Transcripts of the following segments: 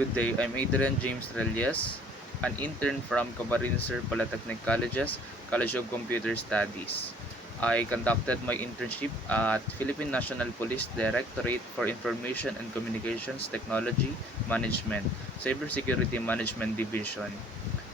Good day, I'm Adrian James Relias, an intern from Camarines Sur Polytechnic Colleges, College of Computer Studies. I conducted my internship at Philippine National Police Directorate for Information and Communications Technology Management, Cybersecurity Management Division.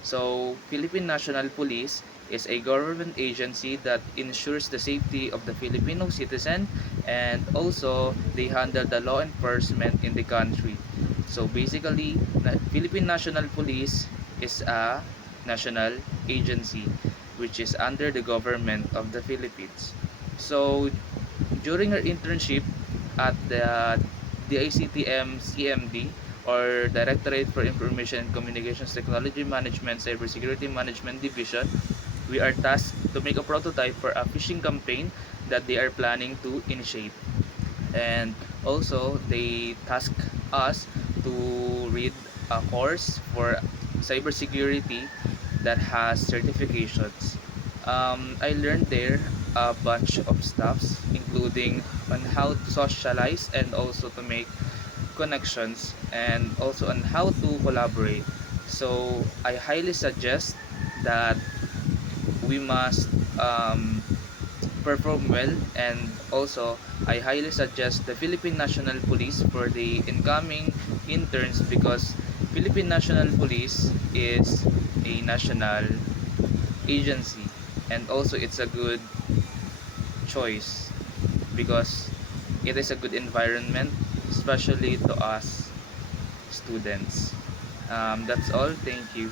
So, Philippine National Police is a government agency that ensures the safety of the Filipino citizen, and also they handle the law enforcement in the country. So basically, Philippine National Police is a national agency which is under the government of the Philippines. So during our internship at the DICTM CMD, or Directorate for Information and Communications Technology Management Cybersecurity Management Division, we are tasked to make a prototype for a phishing campaign that they are planning to initiate. And also they task us to read a course for cybersecurity that has certifications. I learned there a bunch of stuffs, including on how to socialize and also to make connections, and also on how to collaborate. So I highly suggest that we must perform well, and also I highly suggest the Philippine National Police for the incoming interns, because Philippine National Police is a national agency, and also it's a good choice because it is a good environment, especially to us students. That's all. Thank you.